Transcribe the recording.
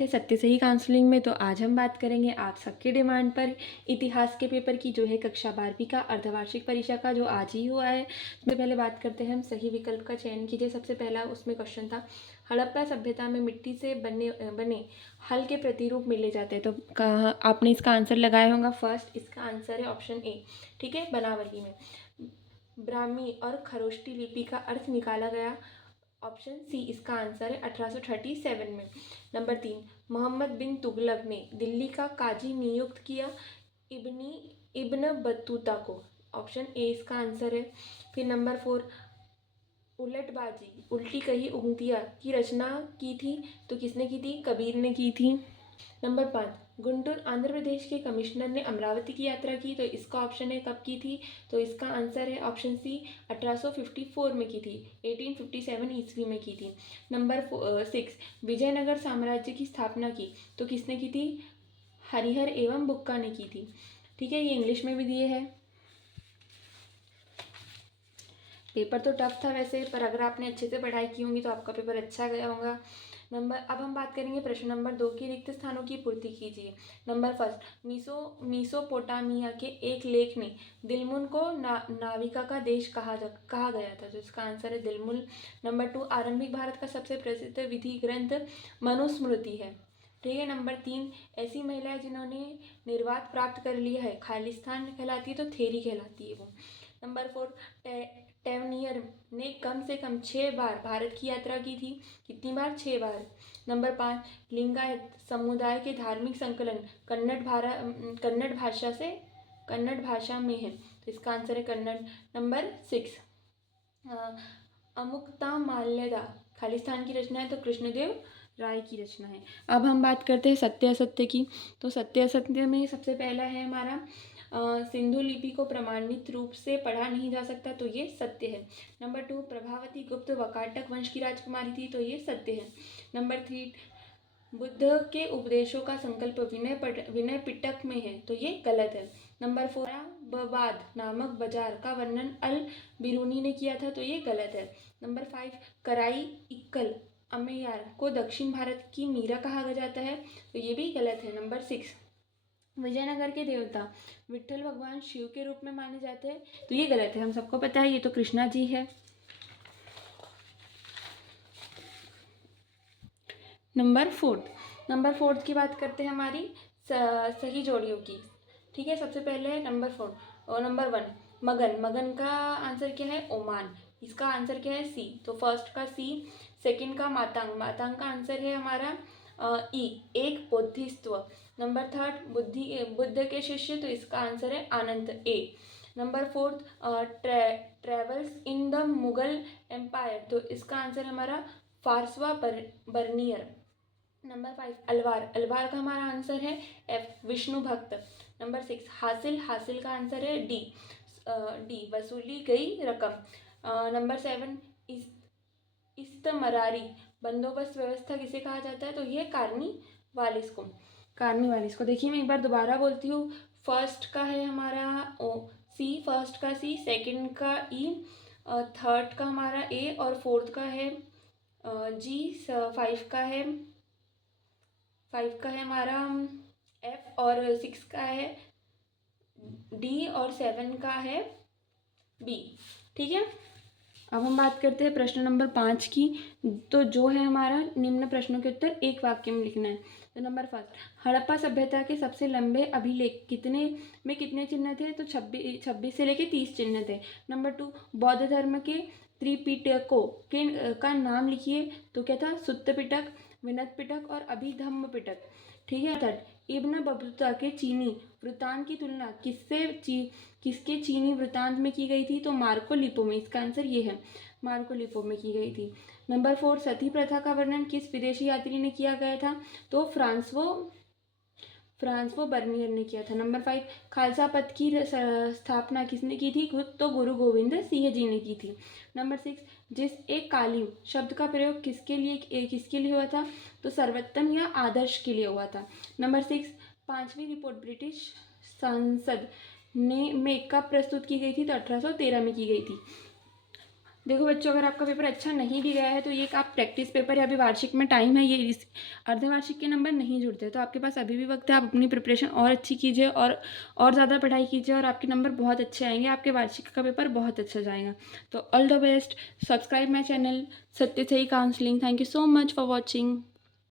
थे सत्य सही काउंसलिंग में। तो आज हम बात करेंगे आप सबके डिमांड पर इतिहास के पेपर की, जो है कक्षा 12वीं का अर्धवार्षिक परीक्षा का, जो आज ही हुआ है। सबसे पहले बात करते हैं हम सही विकल्प का चयन कीजिए। सबसे पहला उसमें क्वेश्चन था, हड़प्पा सभ्यता में मिट्टी से बने हल के प्रतिरूप मिले जाते हैं। तो आपने इसका आंसर लगाया होगा। फर्स्ट इसका आंसर है ऑप्शन ए, ठीक है, बनावली में। ब्राह्मी और खरोष्टी लिपि का अर्थ निकाला गया, ऑप्शन सी इसका आंसर है 1837 में। नंबर 3, मोहम्मद बिन तुगलक ने दिल्ली का काजी नियुक्त किया इब्न बतूता को, ऑप्शन ए इसका आंसर है। फिर नंबर 4, उलटबाजी उल्टी कही उंगतिया की रचना की थी, तो किसने की थी? कबीर ने की थी। नंबर 5, गुंटूर आंध्र प्रदेश के कमिश्नर ने अमरावती की यात्रा की, तो इसका ऑप्शन है कब की थी? तो इसका आंसर है ऑप्शन सी 1854 में की थी, 1857 ईस्वी में की थी। नंबर 6, विजयनगर साम्राज्य की स्थापना की, तो किसने की थी? हरिहर एवं बुक्का ने की थी। ठीक है, ये इंग्लिश में भी दिए है। पेपर तो टफ था वैसे, पर अगर आपने अच्छे से पढ़ाई की होंगी तो आपका पेपर अच्छा गया होगा। अब हम बात करेंगे प्रश्न नंबर 2 की, रिक्त स्थानों की पूर्ति कीजिए। नंबर फर्स्ट, मीसोपोटामिया के एक लेख ने दिलमुन को नाविका का देश कहा गया था, तो इसका आंसर है दिलमुन। नंबर 2, आरंभिक भारत का सबसे प्रसिद्ध विधि ग्रंथ मनुस्मृति है। ठीक है। नंबर 3, ऐसी महिलाएं जिन्होंने निर्वात प्राप्त कर लिया है, खालिस्तान कहलाती है, तो थेरी कहलाती है वो। नंबर 4, टेवनियर ने कम से कम 6 बार भारत की यात्रा की थी, कितनी बार? 6 बार। नंबर 5, लिंगायत समुदाय के धार्मिक संकलन कन्नड़ भाषा में है, तो इसका आंसर है कन्नड़। नंबर 6, अमुक्ता माल्यदा खालिस्तान की रचना है, तो कृष्णदेव राय की रचना है। अब हम बात करते हैं सत्य असत्य की। तो सत्य असत्य में सबसे पहला है हमारा, सिंधु लिपि को प्रमाणित रूप से पढ़ा नहीं जा सकता, तो ये सत्य है। नंबर 2, प्रभावती गुप्त वकाटक वंश की राजकुमारी थी, तो ये सत्य है। नंबर 3, बुद्ध के उपदेशों का संकल्प विनय पिटक में है, तो ये गलत है। नंबर 4, बबाद नामक बाजार का वर्णन अल बिरूनी ने किया था, तो ये गलत है। नंबर 5, कराई इक्कल अम्मैयार को दक्षिण भारत की मीरा कहा जाता है, तो ये भी गलत है। नंबर 6, विजयनगर के देवता विट्ठल भगवान शिव के रूप में माने जाते हैं, तो ये गलत है। हम सबको पता है, ये तो कृष्णा जी है। नंबर 4 की बात करते हैं हमारी सही जोड़ियों की। ठीक है, सबसे पहले है नंबर 4 और नंबर 1, मगन का आंसर क्या है? ओमान। इसका आंसर क्या है? सी। तो फर्स्ट का सी, सेकंड का मातांग का आंसर है हमारा ई, एक बोधिस्त्व। नंबर 3, बुद्ध के शिष्य, तो इसका आंसर है Anand, A. Number 4, travels in the Mughal empire, तो इसका आंसर हमारा फारसवा बर्नियर। नंबर 5, अलवार का हमारा आंसर है एफ, विष्णु भक्त। नंबर 6, हासिल का आंसर है डी, वसूली गई रकम। नंबर 7, इस्तमरारी बंदोबस्त व्यवस्था किसे कहा जाता है? तो ये कार्निवालिस को। देखिए मैं एक बार दोबारा बोलती हूँ। फर्स्ट का है हमारा सी, फर्स्ट का सी, सेकंड का ई, थर्ड का हमारा ए और फोर्थ का है जी, 5 का है हमारा एफ और 6 का है डी और 7 का है बी। ठीक है, अब हम बात करते हैं प्रश्न नंबर 5 की। तो जो है हमारा निम्न प्रश्नों के उत्तर एक वाक्य में लिखना है। तो नंबर 5, हड़प्पा सभ्यता के सबसे लंबे अभिलेख कितने चिन्ह थे? तो 26 से लेके 30 चिन्ह थे। नंबर 2, बौद्ध धर्म के त्रिपिटकों का नाम लिखिए, तो क्या था? सुत्त पिटक, विनत पिटक और अभिधम्म पिटक। ठीक है। थर्ड, इब्न बतूता के चीनी वृत्तांत की तुलना किसके चीनी वृत्तांत में की गई थी? तो मार्को लिपो में। इसका आंसर ये है, मार्को लिपो में की गई थी। नंबर 4, सती प्रथा का वर्णन किस विदेशी यात्री ने किया गया था? तो फ्रांसवो बर्नियर ने किया था। नंबर 5, खालसा पंथ की स्थापना किसने की थी? खुद तो गुरु गोविंद सिंह जी ने की थी। नंबर 6, जिस एक कालीन शब्द का प्रयोग किसके लिए हुआ था? तो सर्वोत्तम या आदर्श के लिए हुआ था। नंबर 6, 5वीं रिपोर्ट ब्रिटिश संसद में कब प्रस्तुत की गई थी? तो 1813 में की गई थी। देखो बच्चों, अगर आपका पेपर अच्छा नहीं भी गया है तो ये एक आप प्रैक्टिस पेपर है, अभी वार्षिक में टाइम है, ये इस अर्धवार्षिक के नंबर नहीं जुड़ते, तो आपके पास अभी भी वक्त है। आप अपनी प्रिपरेशन और अच्छी कीजिए और ज़्यादा पढ़ाई कीजिए और आपके नंबर बहुत अच्छे आएंगे, आपके वार्षिक का पेपर बहुत अच्छा जाएगा। तो all the best. Subscribe my channel सत्य सही counselling. Thank you so much for watching.